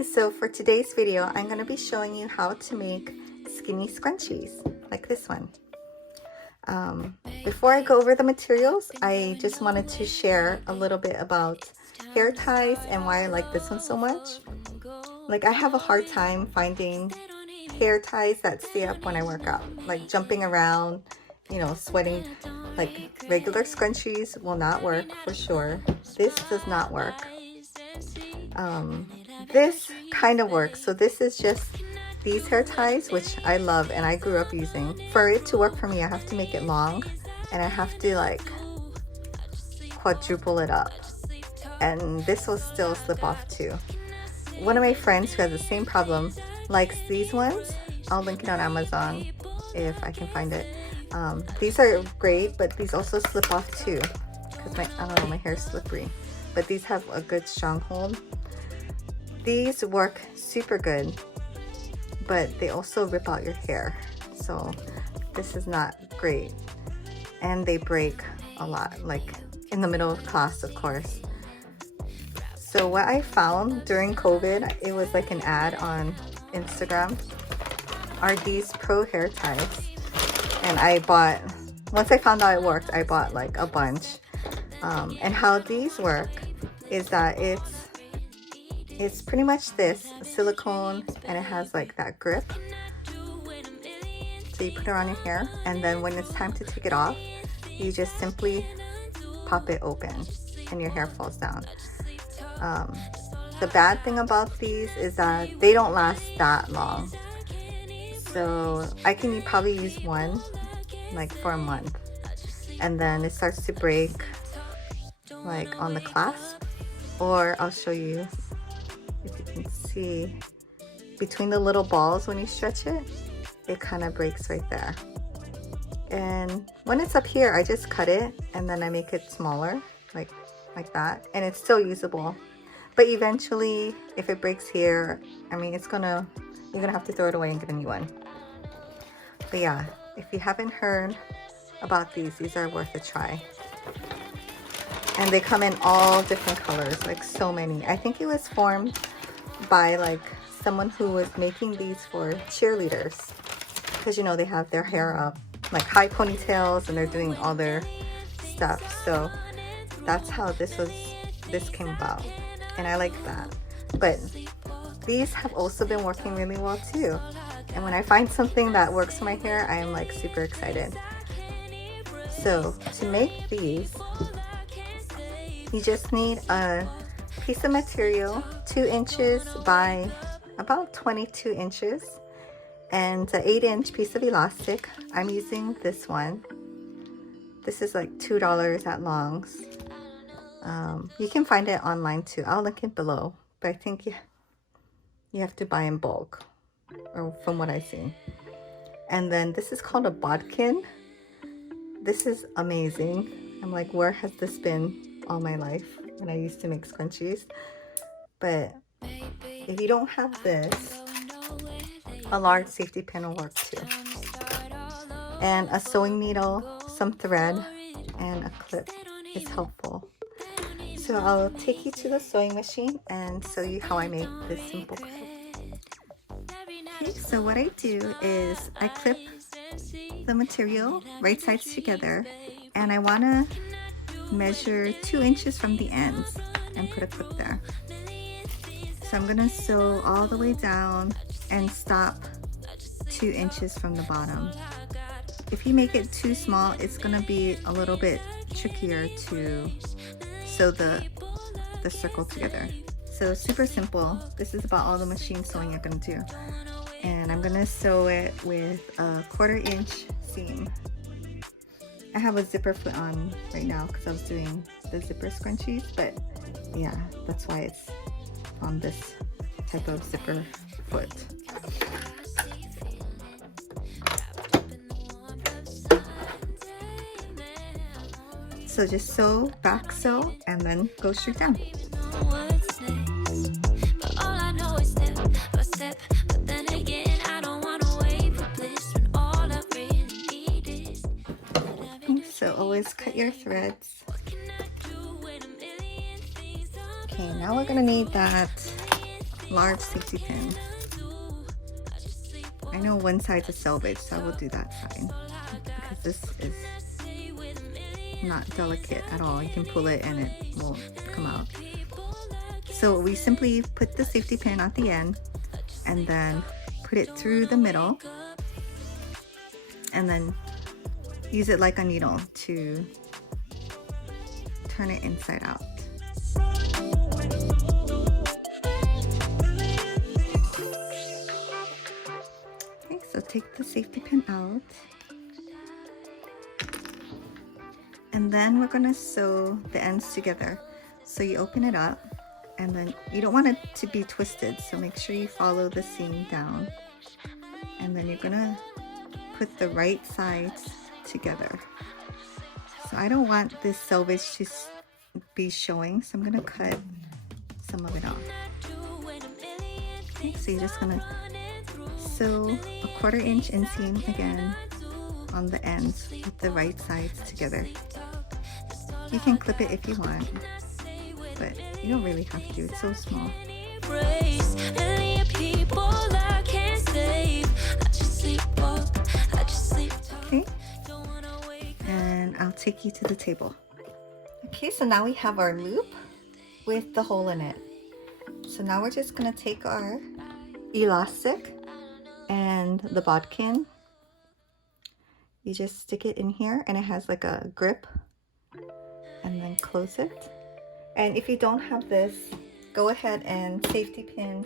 Hi, so for today's video, I'm going to be showing you how to make skinny scrunchies like this one. Before I go over the materials, I just wanted to share a little bit about hair ties and why I like this one so much. Like, I have a hard time finding hair ties that stay up when I work out, like jumping around, you know, sweating. Like regular scrunchies will not work for sure. This does not work. This kind of works. So this is just these hair ties, which I love and I grew up using. For it to work for me, I have to make it long and I have to like quadruple it up, and this will still slip off too. One of my friends who has the same problem likes these ones. I'll link it on Amazon if I can find it. These are great, but these also slip off too because I don't know, my hair's slippery. But these have a good strong hold. These work super good, but they also rip out your hair. So this is not great. And they break a lot, like in the middle of class, of course. So what I found during COVID, it was like an ad on Instagram, are these pro hair ties. And I bought, once I found out it worked, I bought like a bunch. And how these work is that it's pretty much this silicone, and it has like that grip. So you put it on your hair, and then when it's time to take it off, you just simply pop it open and your hair falls down. The bad thing about these is that they don't last that long. So I can probably use one like for a month, and then it starts to break like on the clasp, or I'll show you if you can see between the little balls. When you stretch it, it kind of breaks right there. And when it's up here, I just cut it and then I make it smaller like that, and it's still usable. But eventually, if it breaks here, I mean, you're gonna have to throw it away and get a new one. But yeah, if you haven't heard about these are worth a try. And they come in all different colors, like so many. I think it was formed by like someone who was making these for cheerleaders, because you know they have their hair up like high ponytails and they're doing all their stuff. So that's how this came about, and I like that. But these have also been working really well too. And when I find something that works for my hair, I am like super excited. So to make these, you just need a piece of material 2 inches by about 22 inches and an 8-inch piece of elastic. I'm using this one. This is like $2 at Long's. You can find it online too. I'll link it below, but I think you have to buy in bulk, or from what I've seen. And then this is called a bodkin. This is amazing. I'm like, where has this been all my life when I used to make scrunchies? But if you don't have this, a large safety pin will work too. And a sewing needle, some thread, and a clip is helpful. So I'll take you to the sewing machine and show you how I make this simple clip. Okay, so what I do is I clip the material right sides together, and I want to measure 2 inches from the ends and put a clip there. So I'm going to sew all the way down and stop 2 inches from the bottom. If you make it too small, it's going to be a little bit trickier to sew the circle together. So super simple. This is about all the machine sewing you're going to do. And I'm going to sew it with a 1/4 inch seam. I have a zipper foot on right now because I was doing the zipper scrunchies, but yeah, that's why it's on this type of zipper foot. So just sew, back sew, and then go straight down. So always cut your threads. Okay, now we're gonna need that large safety pin. I know one side's a selvage, so I will do that side because this is not delicate at all. You can pull it and it won't come out. So we simply put the safety pin at the end and then put it through the middle and then use it like a needle to turn it inside out. Okay, so take the safety pin out. And then we're gonna sew the ends together. So you open it up and then you don't want it to be twisted, so make sure you follow the seam down. And then you're gonna put the right sides together. So I don't want this selvage to be showing, so I'm gonna cut some of it off. Okay, so you're just gonna sew a 1/4 inch inseam again on the ends with the right sides together. You can clip it if you want, but you don't really have to, it's so small. Okay, and I'll take you to the table. Okay, so now we have our loop with the hole in it. So now we're just gonna take our elastic and the bodkin. You just stick it in here and it has like a grip, and then close it. And if you don't have this, go ahead and safety pin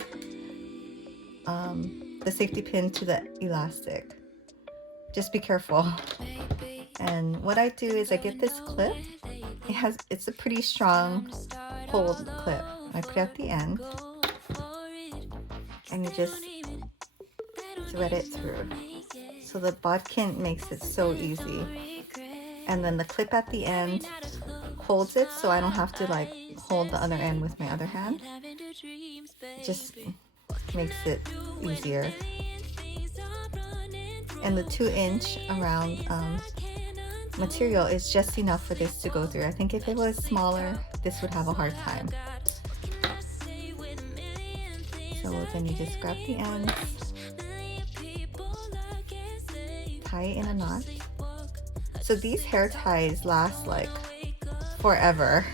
the safety pin to the elastic. Just be careful. And what I do is I get this clip. It's a pretty strong hold clip. I put it at the end and you just thread it through. So the bodkin makes it so easy. And then the clip at the end holds it, so I don't have to like hold the other end with my other hand. Just makes it easier. And the 2-inch around material is just enough for this to go through. I think if it was smaller, this would have a hard time. So then you just grab the ends, tie it in a knot. So these hair ties last like forever,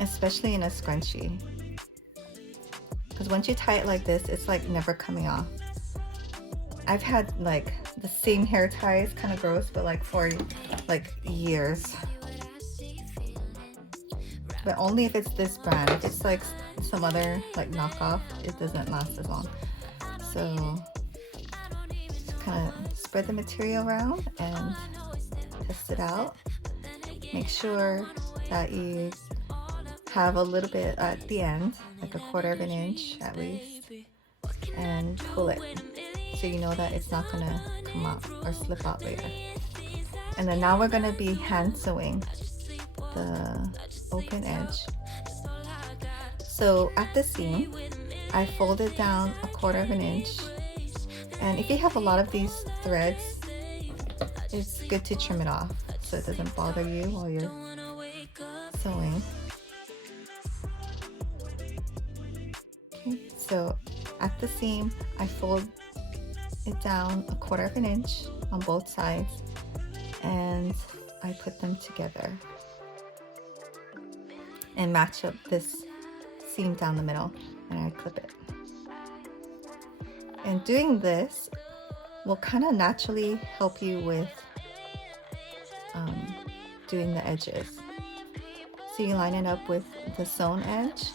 especially in a scrunchie. Because once you tie it like this, it's like never coming off. I've had like the same hair ties, kind of gross, but like for like years. But only if it's this brand. If it's like some other like knockoff, it doesn't last as long. So just kind of spread the material around and test it out. Make sure that you have a little bit at the end, like a 1/4 inch at least, and pull it so you know that it's not gonna come out or slip out later. And then now we're gonna be hand sewing the open edge. So at the seam, I fold it down a 1/4 inch, and if you have a lot of these threads, it's good to trim it off so it doesn't bother you while you're sewing. Okay, so at the seam, I fold it down a 1/4 inch on both sides, and I put them together and match up this seam down the middle, and I clip it. And doing this will kind of naturally help you with doing the edges. So you line it up with the sewn edge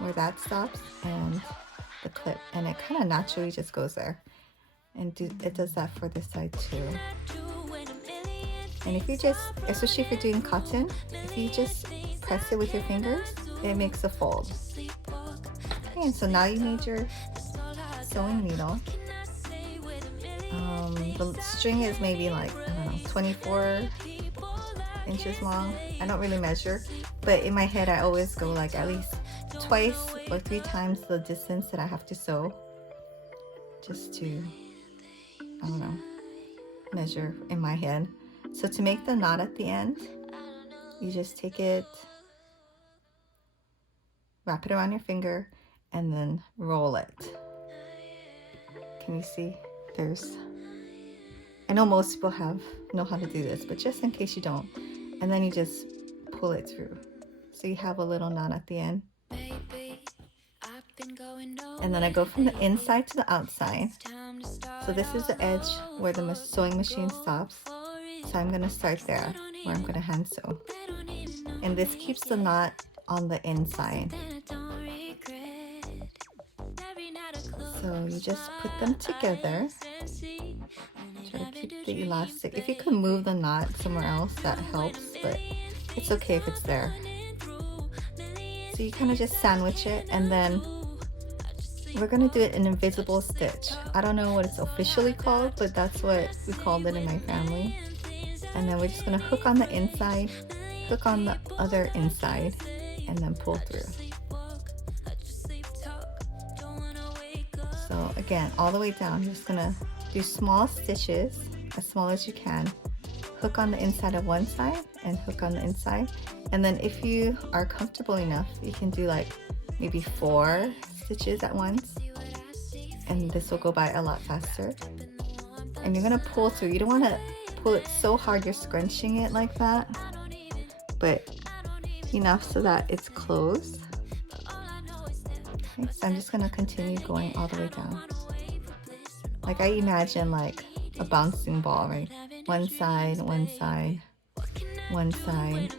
where that stops and the clip, and it kind of naturally just goes there. And it does that for this side too. And if you just, especially if you're doing cotton, if you just press it with your fingers, it makes a fold. Okay, and so now you need your sewing needle. The string is maybe like, I don't know, 24 inches long. I don't really measure, but in my head I always go like at least twice or 3 times the distance that I have to sew, just to, I don't know, measure in my head. So to make the knot at the end, you just take it, wrap it around your finger, and then roll it. Can you see? I know most people know how to do this, but just in case you don't, and then you just pull it through. So you have a little knot at the end. And then I go from the inside to the outside. So this is the edge where the sewing machine stops. So I'm going to start there where I'm going to hand sew. And this keeps the knot on the inside. So you just put them together. Try to keep the elastic. If you can move the knot somewhere else, that helps, but it's okay if it's there. So you kind of just sandwich it, and then we're going to do it an invisible stitch. I don't know what it's officially called, but that's what we called it in my family. And then we're just going to hook on the inside, hook on the other inside, and then pull through. So again, all the way down, you're just going to do small stitches, as small as you can. Hook on the inside of one side and hook on the inside. And then if you are comfortable enough, you can do like maybe 4 stitches at once, and this will go by a lot faster. And you're going to pull through. You don't want to pull it so hard you're scrunching it like that, but enough so that it's closed. Okay, so I'm just going to continue going all the way down. Like I imagine like a bouncing ball, right? One side, one side, one side.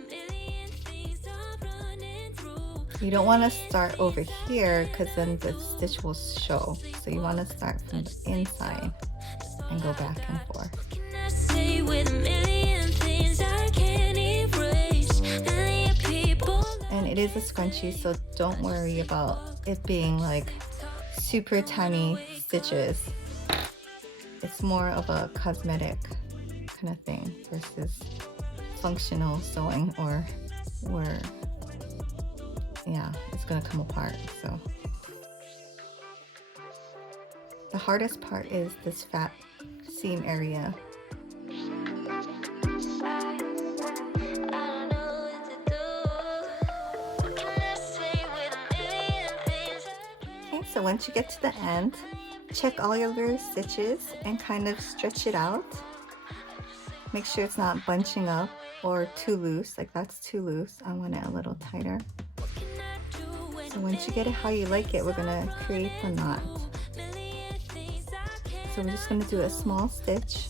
You don't want to start over here because then the stitch will show. So you want to start from the inside and go back and forth. And it is a scrunchie, so don't worry about it being like super tiny stitches. It's more of a cosmetic kind of thing versus functional sewing, or where, yeah, it's gonna come apart. So the hardest part is this fat seam area. Okay, so once you get to the end, check all your stitches and kind of stretch it out. Make sure it's not bunching up or too loose, like that's too loose. I want it a little tighter. So once you get it how you like it, we're gonna create the knot. So we're just gonna do a small stitch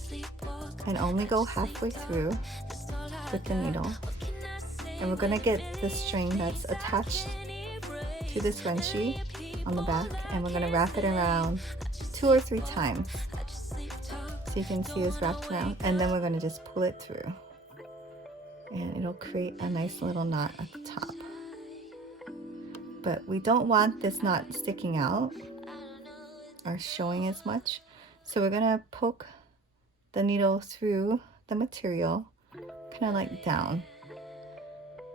and only go halfway through with the needle. And we're gonna get the string that's attached to the scrunchie on the back, and we're gonna wrap it around 2 or 3 times. So you can see it's wrapped around, and then we're gonna just pull it through. And it'll create a nice little knot at the top. But we don't want this knot sticking out or showing as much. So we're gonna poke the needle through the material, kind of like down,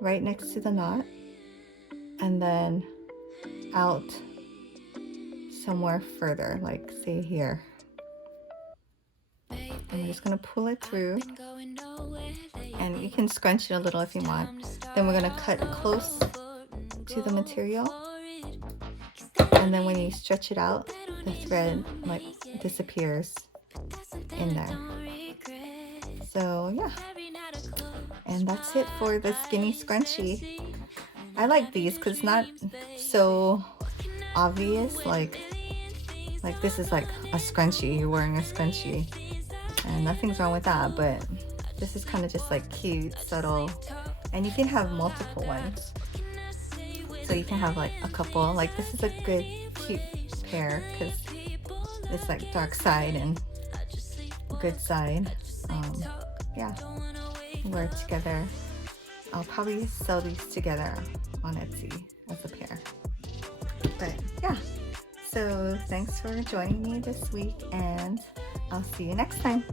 right next to the knot, and then out somewhere further, like say here. And we're just gonna pull it through, and you can scrunch it a little if you want. Then we're gonna cut close to the material, and then when you stretch it out, the thread like disappears in there. So yeah, and that's it for the skinny scrunchie. I like these because it's not so obvious, like this is like a scrunchie, you're wearing a scrunchie, and nothing's wrong with that, but this is kind of just like cute, subtle, and you can have multiple ones. So you can have like a couple, like this is a good cute pair because it's like dark side and good side. Yeah, wear it together. I'll probably sell these together on Etsy as a pair. But yeah, so thanks for joining me this week, and I'll see you next time.